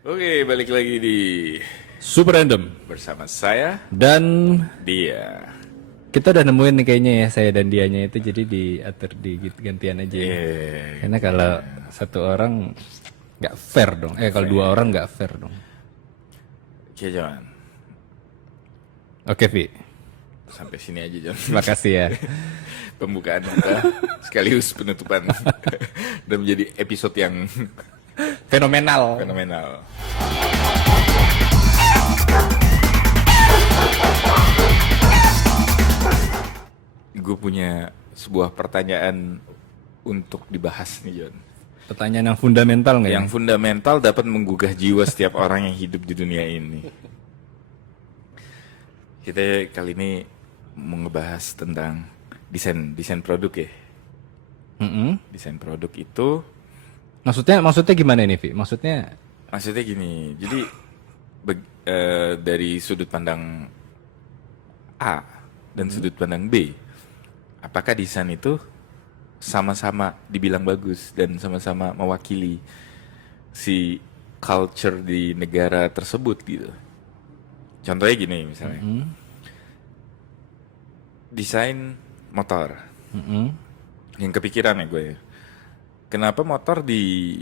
Oke, balik lagi di Super random. bersama saya Dan dia. kita udah nemuin nih kayaknya ya, saya dan dianya itu jadi diatur di gantian aja ya. Karena kalau satu orang nggak fair dong. Kalau dua orang nggak fair dong. Oke, John. Oke, Vi. Sampai sini aja, John. Terima kasih ya. Pembukaan kita sekaligus penutupan dan menjadi episode yang Fenomenal. fenomenal. Gue punya sebuah pertanyaan untuk dibahas nih, John. Pertanyaan yang fundamental nggak ya? Yang fundamental dapat menggugah jiwa setiap orang yang hidup di dunia ini. Kita kali ini mau ngebahas tentang desain produk ya. Desain produk itu Maksudnya gimana ini, Vi? Maksudnya maksudnya gini. Jadi dari sudut pandang A dan sudut pandang B, apakah desain itu sama-sama dibilang bagus dan sama-sama mewakili si culture di negara tersebut gitu. Contohnya gini misalnya. Desain motor. Yang kepikiran ya gue ya. Kenapa motor di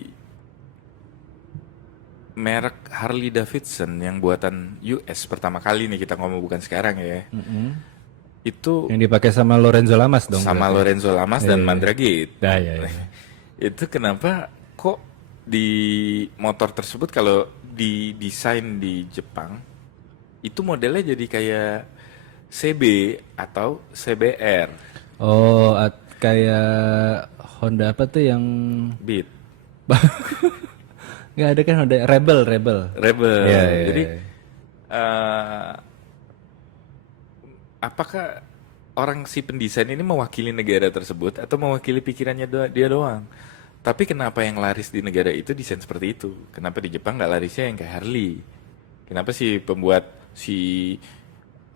merek Harley Davidson yang buatan US pertama kali nih kita ngomong bukan sekarang ya. Itu yang dipakai sama Lorenzo Lamas dong. sama berarti. Lorenzo Lamas dan Mandragate. Dah ya. Itu kenapa kok di motor tersebut kalau didesain di Jepang itu modelnya jadi kayak CB atau CBR Oh, kayak Honda apa tuh yang Beat nggak ada kan Honda Rebel. Rebel. Iya, iya, Jadi iya. eh, apakah orang si pendesain ini mewakili negara tersebut atau mewakili pikirannya dia doang? Tapi kenapa yang laris di negara itu desain seperti itu? Kenapa di Jepang nggak larisnya yang kayak Harley? Kenapa si pembuat si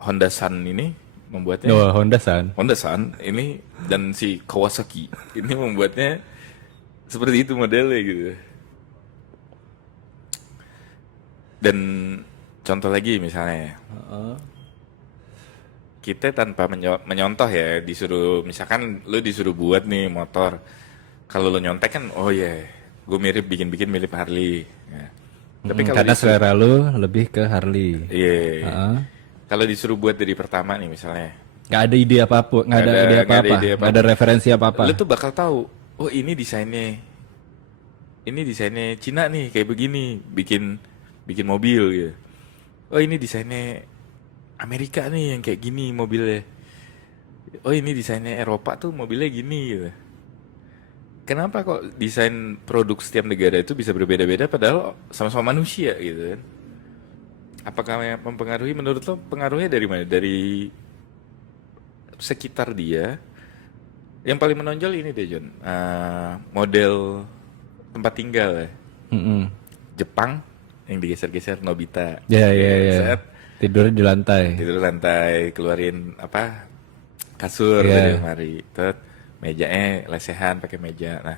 Honda Sun ini membuatnya Oh, Honda San. Honda Sun ini dan si Kawasaki ini membuatnya seperti itu modelnya gitu. Dan contoh lagi misalnya kita tanpa menyontoh ya disuruh misalkan lu disuruh buat nih motor kalau lu nyontek kan oh ya gue mirip bikin mirip Harley ya. Tapi kalau Karena disuruh selera lu lebih ke Harley. iya Heeh. kalau disuruh buat dari pertama nih misalnya Nggak ada ide apa-apa, nggak ada ide nggak ada apa-apa, ide nggak ada referensi apa-apa. lu tuh bakal tahu oh ini desainnya Cina nih kayak begini bikin bikin mobil gitu oh ini desainnya Amerika nih yang kayak gini mobilnya oh ini desainnya Eropa tuh mobilnya gini gitu. Kenapa kok desain produk setiap negara itu bisa berbeda-beda padahal sama-sama manusia gitu kan? Apakah yang mempengaruhi menurut lo pengaruhnya dari mana? Dari sekitar dia. Yang paling menonjol ini deh John. Model tempat tinggal ya. Mm-mm. Jepang yang digeser-geser Nobita. Ya, ya, ya. Set, Tidurnya di lantai. tidur lantai, keluarin apa kasur Iya. dari lemari. Terus mejanya lesehan pakai meja. Nah,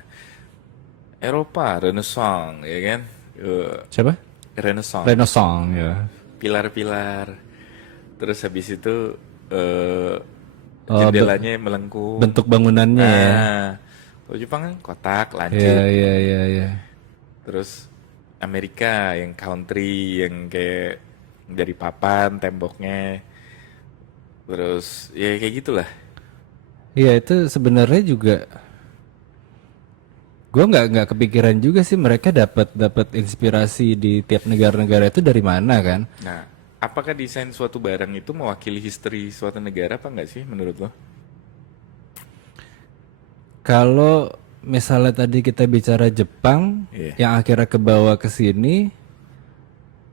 Eropa Renaissance ya kan. Siapa? Renaissance Renaissance ya. pilar-pilar terus habis itu Oh, jendelanya melengkung bentuk bangunannya ya. nah kalau Jepang kan kotak Iya, lancip iya, iya, iya. terus Amerika yang country yang kayak dari papan temboknya terus ya kayak gitulah. Iya, itu sebenarnya juga gue nggak kepikiran juga sih mereka dapat inspirasi di tiap negara-negara itu dari mana kan? Nah, apakah desain suatu barang itu mewakili history suatu negara apa enggak sih menurut lo? Kalau misalnya tadi kita bicara Jepang Iya. yang akhirnya ke bawah ke sini,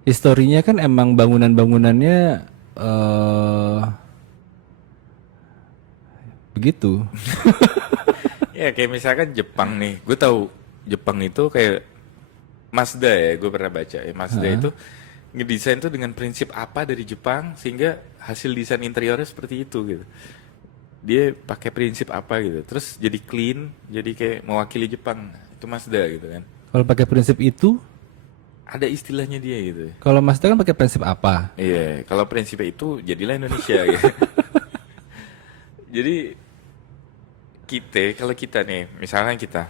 historinya kan emang bangunan-bangunannya begitu. Ya kayak misalkan Jepang nih, gue tahu Jepang itu kayak Mazda ya, gue pernah baca ya Mazda itu ngedesain tuh dengan prinsip apa dari Jepang sehingga hasil desain interiornya seperti itu gitu. Dia pakai prinsip apa gitu, terus jadi clean, jadi kayak mewakili Jepang itu Mazda gitu kan. Kalau pakai prinsip itu, ada istilahnya dia gitu. Kalau Mas kan pakai prinsip apa? Iya, kalau prinsipnya itu jadilah Indonesia gitu. Jadi kalau kita nih, misalnya kita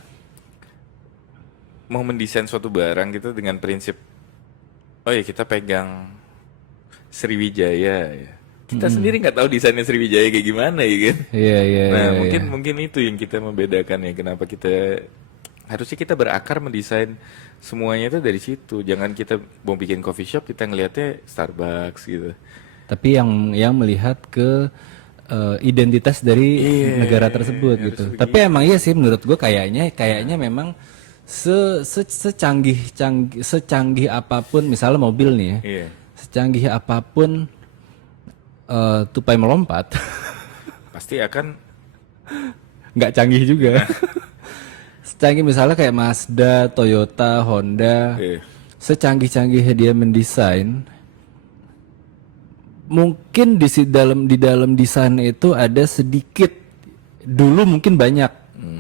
mau mendesain suatu barang gitu dengan prinsip, oh ya kita pegang Sriwijaya ya. Kita sendiri nggak tahu desainnya Sriwijaya kayak gimana ya kan. Iya, iya, Nah, iya, mungkin iya. mungkin itu yang kita membedakan ya, kenapa kita harusnya kita berakar mendesain semuanya itu dari situ. Jangan kita mau bikin coffee shop kita ngelihatnya Starbucks gitu. Tapi yang melihat ke identitas dari Iya, negara tersebut harus gitu. begitu. Tapi emang iya sih menurut gue kayaknya memang secanggih apapun misalnya mobil nih ya. Iya. Secanggih apapun tupai melompat Pasti akan nggak canggih juga. Secanggih misalnya kayak Mazda, Toyota, Honda, iya. secanggih-canggihnya dia mendesain, mungkin di dalam desain itu ada sedikit, dulu mungkin banyak,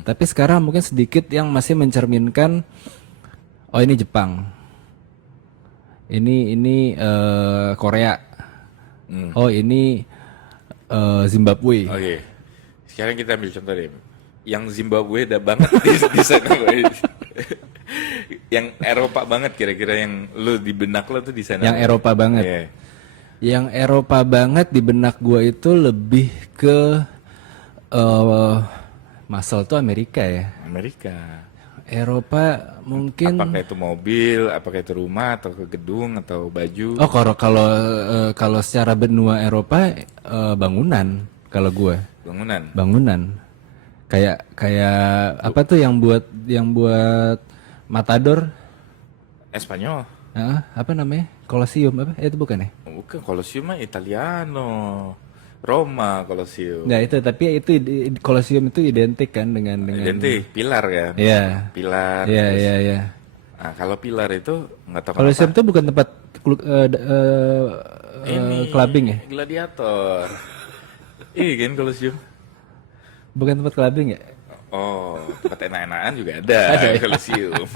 tapi sekarang mungkin sedikit yang masih mencerminkan, oh ini Jepang, ini Korea, oh ini Zimbabwe. Oke. Sekarang kita ambil contoh deh. Yang Zimbabwe udah banget di sana, Boy. Yang Eropa banget kira-kira yang lu di benak lo tuh di sana. Yang Eropa banget. Iya. Yang Eropa banget di benak gua itu lebih ke muscle tuh Amerika ya. Amerika. Eropa mungkin. Apakah itu mobil, apakah itu rumah atau ke gedung atau baju? Oh kalau secara benua Eropa bangunan kalau gue Bangunan. kayak apa tuh yang buat Matador. Espanyol. Apa namanya, Colosseum apa itu bukan ya? Bukan, Colosseum mah Italiano. Roma Colosseum. Nah itu tapi itu Colosseum itu identik kan dengan Identik, pilar kan? Iya. Pilar. Iya terus- iya iya. Nah, kalau pilar itu nggak tahu Colosseum kenapa. itu bukan tempat clubbing ya? Gladiator. Iya kan Colosseum. Bukan tempat clubbing ya? Oh, tempat enak-enakan juga ada, Colosseum.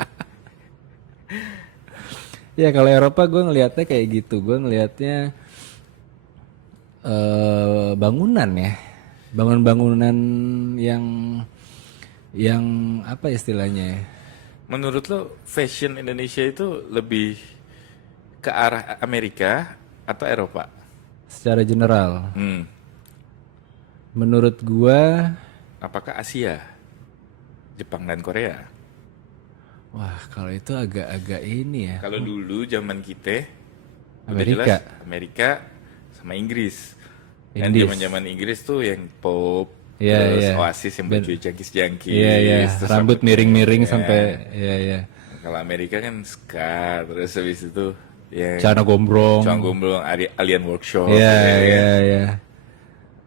Ya kalau Eropa gue ngelihatnya kayak gitu, gue ngelihatnya bangunan ya, bangunan-bangunan yang apa istilahnya ya? Menurut lo fashion Indonesia itu lebih ke arah Amerika atau Eropa? Secara general, Hmm. menurut gue, Apakah Asia, Jepang dan Korea? wah kalau itu agak-agak ini ya, Kalau dulu zaman kita udah Amerika. jelas Amerika sama Inggris. Kan Inggris. zaman-zaman Inggris tuh yang pop, Iya, terus iya. Oasis yang baju jangkis-jangkis, Iya iya, terus rambut rambutnya, miring-miring ya. sampai, iya iya, Kalau Amerika kan ska, terus habis itu yang celana gombrong, Cuang Gombrong, Alien Workshop. iya ya kan? iya iya.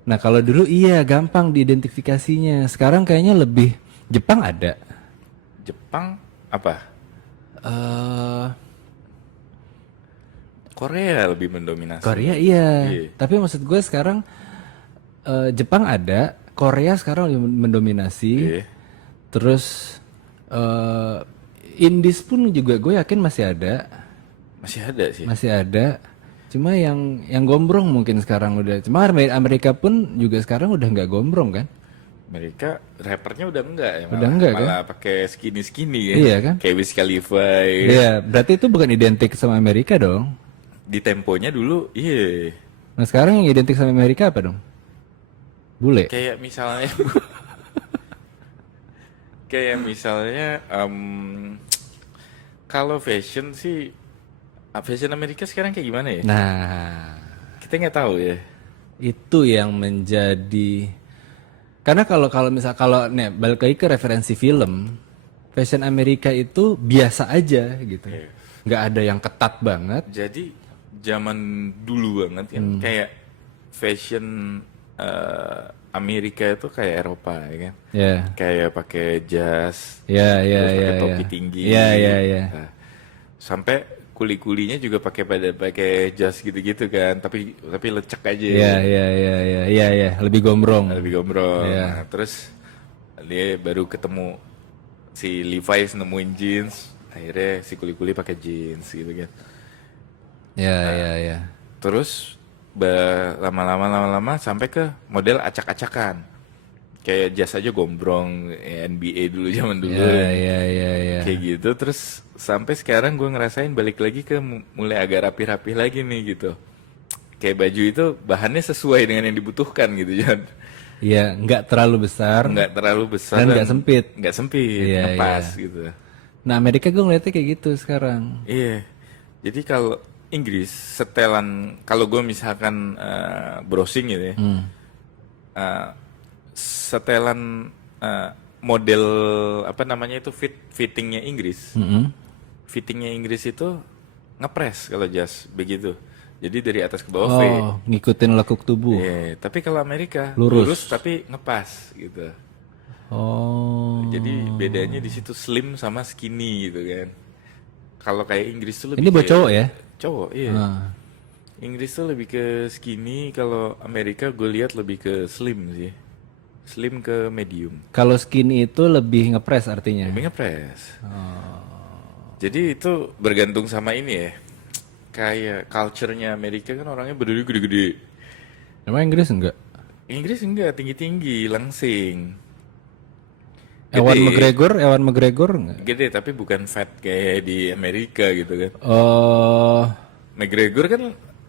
Nah kalau dulu iya gampang diidentifikasinya, sekarang kayaknya lebih Jepang ada. Jepang apa? eh Korea lebih mendominasi. Korea iya. Iya. Tapi maksud gue sekarang Jepang ada, Korea sekarang lebih mendominasi. Iya. Terus Indies pun juga gue yakin masih ada, Masih ada sih. masih ada. Cuma yang gombrong mungkin sekarang udah. Cuma Amerika pun juga sekarang udah nggak gombrong kan? Mereka rappernya udah enggak ya, Udah enggak, kan? malah pakai skinny ya. Iya, kan? Kayak Wiz Khalifa. Ya. Iya, berarti itu bukan identik sama Amerika dong. Di temponya dulu, iya. Nah sekarang yang identik sama Amerika apa dong? Bule. Kayak misalnya, kalau fashion sih, fashion Amerika sekarang kayak gimana ya? Nah, Kita nggak tahu ya. itu yang menjadi, karena kalau misal kalau nih balik lagi ke referensi film, fashion Amerika itu biasa aja gitu, Iya. nggak ada yang ketat banget. Jadi zaman dulu banget kan, kayak fashion Amerika itu kayak Eropa ya kan. Ya, Kayak pakai jas, ya, ya, terus ya, pakai topi ya. tinggi. Ya, ya, ya. Nah, sampai kuli-kulinya juga pakai jas gitu-gitu kan, tapi lecek aja. Ya, ya, ya, ya, ya, ya, lebih gombrong. Lebih gombrong. Iya. Nah, terus dia baru ketemu si Levi's nemuin jeans akhirnya si kuli-kuli pakai jeans gitu kan. Ya. Terus lama-lama sampai ke model acak-acakan. Kayak jas aja gombrong, ya, NBA dulu zaman dulu. Ya. Kayak gitu. Terus sampai sekarang gue ngerasain balik lagi ke mulai agak rapi-rapi lagi nih gitu. Kayak baju itu bahannya sesuai dengan yang dibutuhkan gitu, Jan. Iya, nggak terlalu besar Nggak terlalu besar dan nggak sempit. Nggak sempit, Iya, ngepas gitu. Nah, Amerika gue ngeliatnya kayak gitu sekarang. Iya. Jadi kalau Inggris setelan, kalau gue misalkan browsing gitu ya, setelan model apa namanya itu fittingnya Inggris. Fittingnya Inggris itu ngepres kalau jas begitu. Jadi dari atas ke bawah V. Oh, ngikutin lekuk tubuh. Iya, tapi kalau Amerika Lurus. lurus tapi ngepas gitu. Oh. Jadi bedanya di situ slim sama skinny gitu kan. Kalau kayak Inggris tuh lebih Ini buat ke- cowok ya? Cowok, iya. Ah. Inggris tuh lebih ke skinny, kalau Amerika gue lihat lebih ke slim sih. Slim ke medium. Kalau skinny itu lebih ngepres artinya. Lebih ngepres. Jadi itu bergantung sama ini ya. Kayak culture-nya Amerika kan orangnya berdiri gede-gede. Emang Inggris enggak? Inggris enggak, tinggi-tinggi, langsing. Ewan McGregor enggak? Gede tapi bukan fat kayak di Amerika gitu kan. Oh, McGregor kan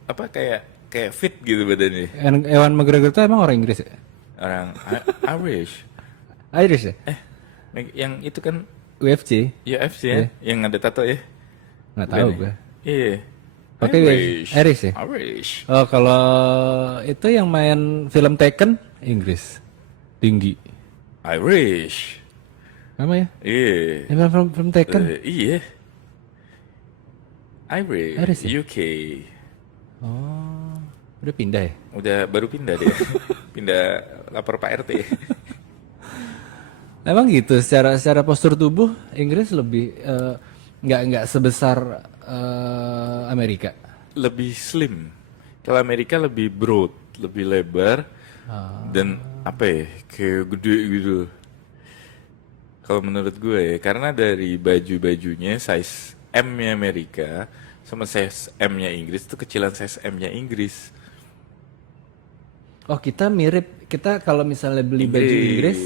apa kayak fit gitu badannya. Ewan McGregor itu emang orang Inggris ya? Orang Irish. Irish ya? Yang itu kan UFC? UFC ya, yang ada tato ya. Nggak tahu Bukan gue. ya? Iya. Pakai Irish ya? Irish. Oh, kalau itu yang main film Taken Inggris, tinggi. Irish. Apa ya? Iya. Yang main film Taken. Iya. Irish ya? UK. Oh, udah pindah ya? Udah baru pindah dia. Pindah lapor Pak RT. Emang gitu, secara postur tubuh Inggris lebih nggak sebesar Amerika. Lebih slim. Kalau Amerika lebih broad, lebih lebar, dan apa ya, kayak gede gitu. Kalau menurut gue ya, karena dari baju-bajunya size M-nya Amerika sama size M-nya Inggris itu kecilan size M-nya Inggris. Oh, kita mirip. Kita kalau misalnya beli baju Inggris,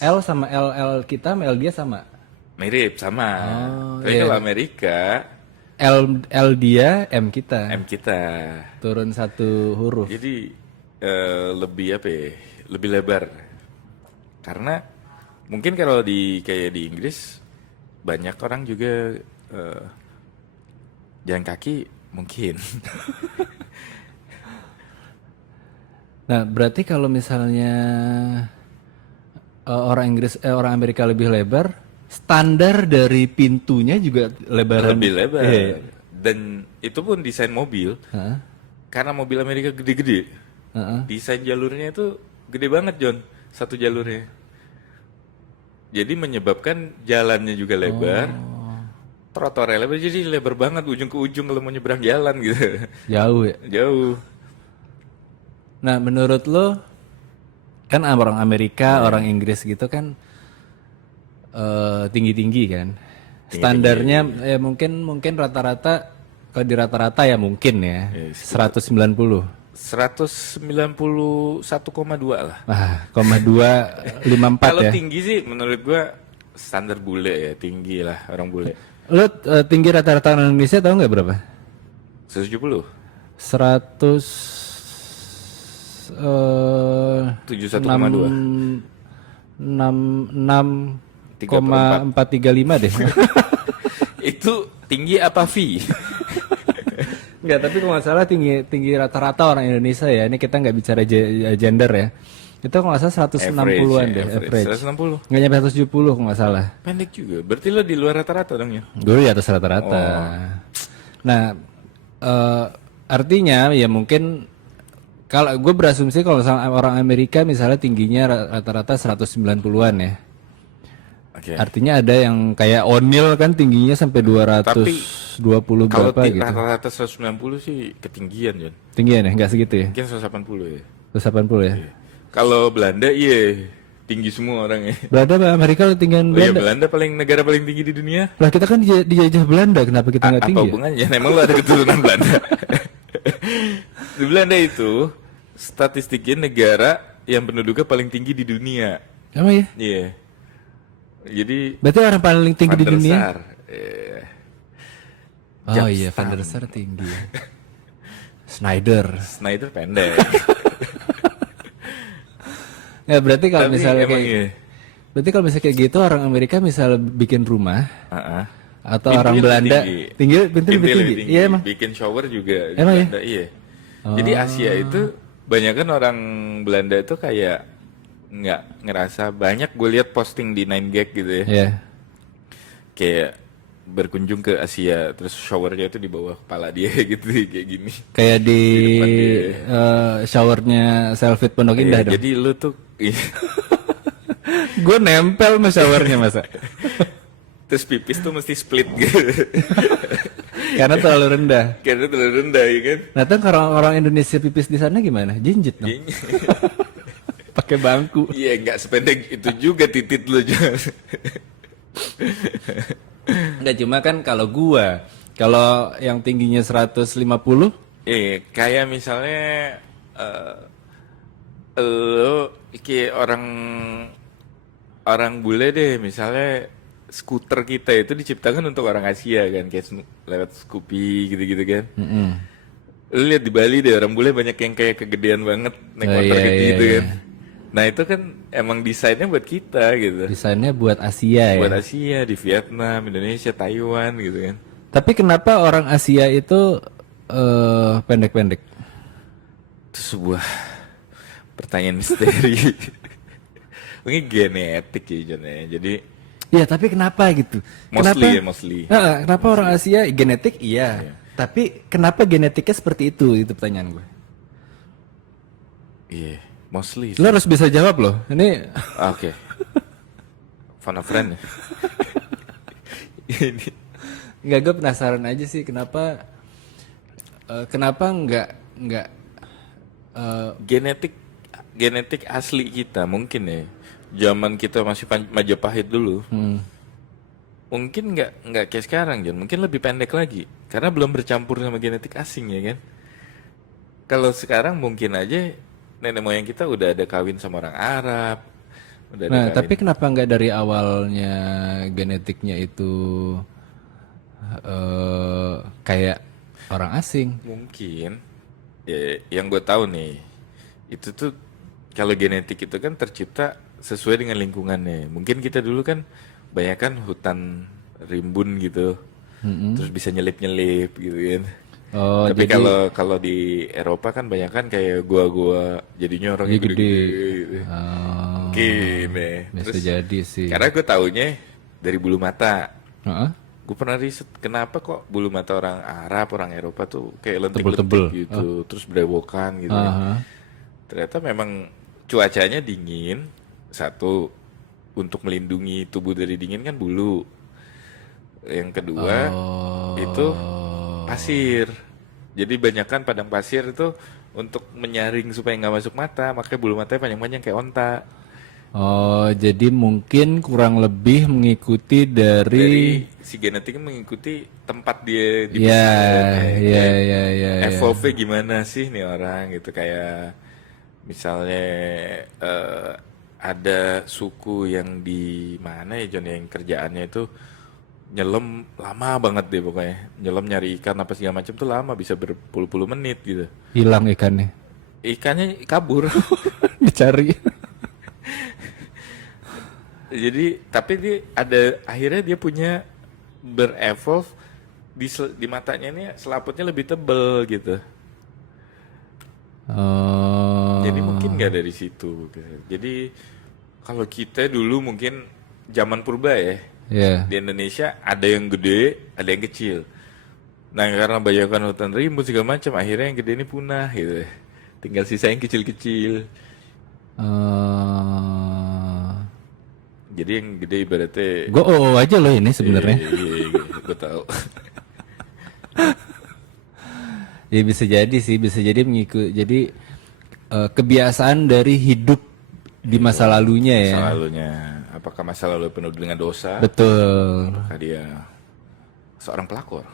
L sama LL kita sama L dia sama. Mirip sama. Oh, Tapi iya. kalau Amerika L dia, M kita. M kita. Turun satu huruf. Jadi lebih apa ya? Lebih lebar. Karena mungkin kalau kayak di Inggris banyak orang juga jalan kaki mungkin. Nah, berarti kalau misalnya orang Amerika lebih lebar, standar dari pintunya juga lebaran. Lebih lebar. Iya. Dan itu pun desain mobil. Heeh. Karena mobil Amerika gede-gede. Heeh. Desain jalurnya itu gede banget, John. Satu jalurnya. Jadi menyebabkan jalannya juga lebar. Trotoarnya lebar, jadi lebar banget ujung ke ujung kalau mau nyebrang jalan gitu. Jauh ya. Jauh. Nah, menurut lo kan orang Amerika, orang Inggris gitu kan tinggi-tinggi kan. Standarnya ya mungkin rata-rata, kalau di rata-rata ya mungkin ya 190. 191,2 lah. Wah, 0,254 Kalau ya. tinggi sih menurut gua standar bule ya, tinggi lah orang bule. Lo tinggi rata-rata orang Indonesia tahu nggak berapa? 170. 100 71,2. 6,435 deh. Itu tinggi apa V? Enggak, tapi kalau nggak salah tinggi rata-rata orang Indonesia ya. Ini kita nggak bicara gender ya. Itu kalau nggak salah 160-an deh, average. 160. Nggak nyampe 170 kalau nggak salah. Pendek juga. Berarti lo di luar rata-rata dong ya? Dulu di atas rata-rata. Nah, artinya ya mungkin kalau gue berasumsi kalau misalnya orang Amerika misalnya tingginya rata-rata 190-an ya. Oke. Artinya ada yang kayak O'Neal kan tingginya sampai 220 Kalau berapa gitu. rata-rata 190 sih ketinggian, Jon. Tinggian ya, nggak segitu ya? Mungkin 180 ya. 180 ya? Kalau Belanda iya tinggi semua orangnya. Belanda apa Amerika ketinggian Oh iya, Belanda? Belanda negara paling tinggi di dunia. Lah kita kan dijajah Belanda, kenapa kita nggak Apa tinggi ya? hubungannya? Emang lu ada keturunan Belanda? Di Belanda itu statistiknya negara yang penduduknya paling tinggi di dunia. Emang ya? Iya. Jadi Berarti orang paling tinggi Van di der dunia? Sar. Oh iya, Van der Sar tinggi ya. Snyder. Snyder pendek. Ya berarti kalau Tapi misalnya emang kayak iya. berarti kalau misalnya kayak gitu orang Amerika misal bikin rumah Heeh. atau Pintunya orang lebih Belanda tinggi. tinggi pintu lebih Pintunya tinggi. Iya emang. Bikin shower juga di Emang ya? Belanda, iya. Jadi Asia itu banyak kan orang Belanda itu kayak nggak ngerasa banyak gue lihat posting di 9gag gitu ya. Iya. Kayak berkunjung ke Asia terus showernya itu di bawah kepala dia gitu kayak gini. Kayak di depan dia. showernya Selfie Pondok Indah Iya, dong. jadi lu tuh Gue nempel sama showernya masa. terus pipis tuh mesti split gitu. Karena terlalu rendah. Karena terlalu rendah ya kan. Nah, kan kalau orang Indonesia pipis di sana gimana? Jinjit dong. Pakai bangku. Iya nggak sependek itu juga titit lu jangan. Enggak cuma kan kalau yang tingginya 150 Kayak misalnya lo kayak orang bule deh, misalnya skuter kita itu diciptakan untuk orang Asia kan, kayak lewat Scoopy gitu-gitu kan. Lu lihat di Bali deh, orang bule banyak yang kayak kegedean banget naik Oh, motor iya, kayak iya, gitu iya. kan. Nah itu kan emang desainnya buat kita gitu. desainnya buat Asia ya. Buat Asia, di Vietnam, Indonesia, Taiwan gitu kan. Tapi kenapa orang Asia itu pendek-pendek? Itu sebuah pertanyaan misteri. Mungkin genetik ya John ya. Jadi Ya tapi kenapa gitu? mostly. Kenapa orang Asia genetik iya. Tapi kenapa genetiknya seperti itu pertanyaan gue. Iya, mostly. Lo harus bisa jawab loh. Ini Oke. Phone a friend. Ini nggak, gue penasaran aja sih kenapa nggak genetik asli kita mungkin ya. Zaman kita masih Majapahit dulu. Mungkin nggak kayak sekarang John. Mungkin lebih pendek lagi karena belum bercampur sama genetik asing ya kan. Kalau sekarang mungkin aja nenek moyang kita udah ada kawin sama orang Arab. Udah ada Nah, kawin. tapi kenapa nggak dari awalnya genetiknya itu kayak orang asing? Mungkin ya, yang gue tahu nih itu tuh kalau genetik itu kan tercipta sesuai dengan lingkungannya. Mungkin kita dulu kan banyak kan hutan rimbun gitu, terus bisa nyelip-nyelip gitu kan. Oh, Tapi jadi kalau di Eropa kan banyak kan kayak gua-gua jadinya orangnya Gede. gede-gede gitu. oh, Mungkin ya. bisa Terus jadi sih. karena gue taunya dari bulu mata. Heeh. Gue pernah riset kenapa kok bulu mata orang Arab, orang Eropa tuh kayak Tebel-tebel. lentik-lentik gitu, terus berewokan gitu. Aha. Ternyata memang cuacanya dingin, satu untuk melindungi tubuh dari dingin kan bulu. Yang kedua itu pasir. Jadi banyakkan padang pasir itu untuk menyaring supaya nggak masuk mata, makanya bulu matanya panjang-panjang kayak onta. Oh, jadi mungkin kurang lebih mengikuti Dari dari si genetiknya mengikuti tempat dia ya, dibesarkan, ya, kayak ya, ya, ya. evolve gimana sih nih orang gitu, kayak misalnya ada suku yang di mana ya John yang kerjaannya itu nyelam lama banget deh pokoknya, nyelam nyari ikan apa segala macam tuh lama, bisa berpuluh-puluh menit gitu, Hilang ikannya. ikannya kabur. Dicari. Jadi tapi dia ada akhirnya dia punya berevolve di matanya ini selaputnya lebih tebel gitu. Oh. Jadi mungkin nggak dari situ. Jadi kalau kita dulu mungkin zaman purba ya, Ya. di Indonesia ada yang gede, ada yang kecil. Nah karena banyakkan hutan rimbun segala macam, akhirnya yang gede ini punah gitu. Tinggal sisa yang kecil-kecil. Jadi yang gede ibaratnya. Gue aja loh ini sebenarnya. Iya, gue tahu. Ya bisa jadi sih, bisa jadi mengikut. Jadi kebiasaan dari hidup di masa lalunya ya. Masa lalunya. Apakah masa lalu penuh dengan dosa? Betul. Apakah dia seorang pelakor?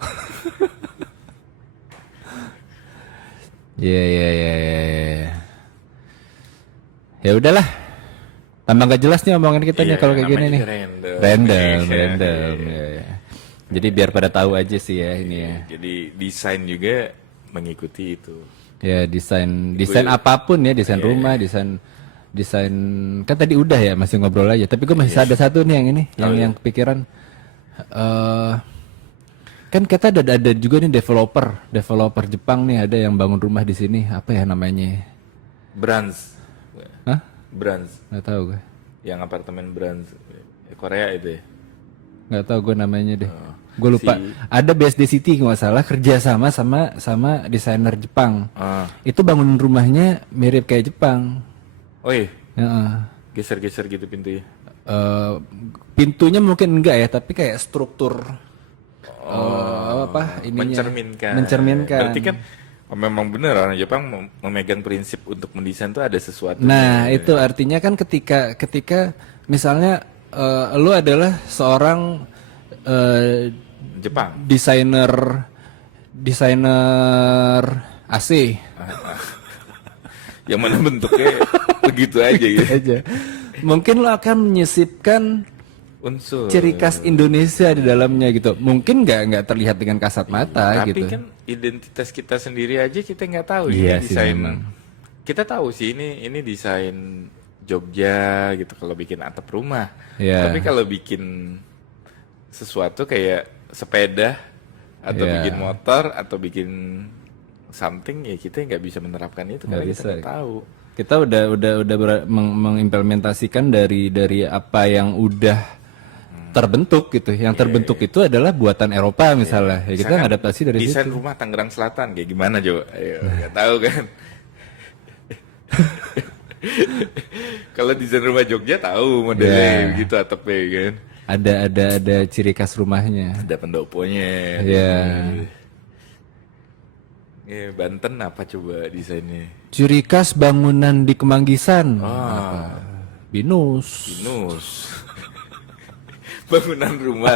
Iya. Ya udahlah. Tambah gak jelas nih omongan kita nih kalau kayak gini nih. Random. Ya. Jadi biar pada tahu aja sih ya ini ya. Jadi desain juga mengikuti itu. Ya desain apapun ya, desain rumah, desain kan tadi udah ya masih ngobrol aja. Tapi gue masih ada satu nih yang ini, yang kepikiran. Kan kita ada juga nih developer Jepang nih, ada yang bangun rumah di sini. Apa ya namanya? Brands. Hah? Brands. Nggak tahu gue. Yang apartemen Brands Korea itu ya. Nggak tahu gue namanya deh. Gue lupa. Ada BSD City nggak salah kerja sama desainer Jepang. Itu bangun rumahnya mirip kayak Jepang. Oh iya. Heeh. Geser-geser gitu pintunya. Pintunya mungkin enggak ya, tapi kayak struktur apa ininya mencerminkan. Berarti kan memang benar orang Jepang memegang prinsip untuk mendesain tuh ada sesuatu. Nah, itu artinya kan ketika misalnya lu adalah seorang Jepang desainer AC. Yang mana bentuknya begitu aja gitu. Mungkin lo akan menyisipkan unsur ciri khas Indonesia di dalamnya gitu. Mungkin nggak terlihat dengan kasat mata tapi gitu. Tapi kan identitas kita sendiri aja kita nggak tahu iya ini sih, desain. memang. Kita tahu sih ini desain Jogja gitu kalau bikin atap rumah. Yeah. Tapi kalau bikin sesuatu kayak sepeda atau bikin motor atau bikin something ya kita nggak bisa menerapkan itu karena kita nggak tahu. Kita udah mengimplementasikan dari apa yang udah terbentuk gitu. Yang terbentuk itu adalah buatan Eropa misalnya. Ya kita adaptasi dari desain situ. rumah Tangerang Selatan kayak gimana coba? Ayo, nggak tahu kan. Kalau desain rumah Jogja tahu modelnya gitu atapnya kan. Ada ciri khas rumahnya. Ada pendoponya. Iya. Banten apa coba desainnya? Ciri khas bangunan di Kemanggisan. Binus. Bangunan rumah.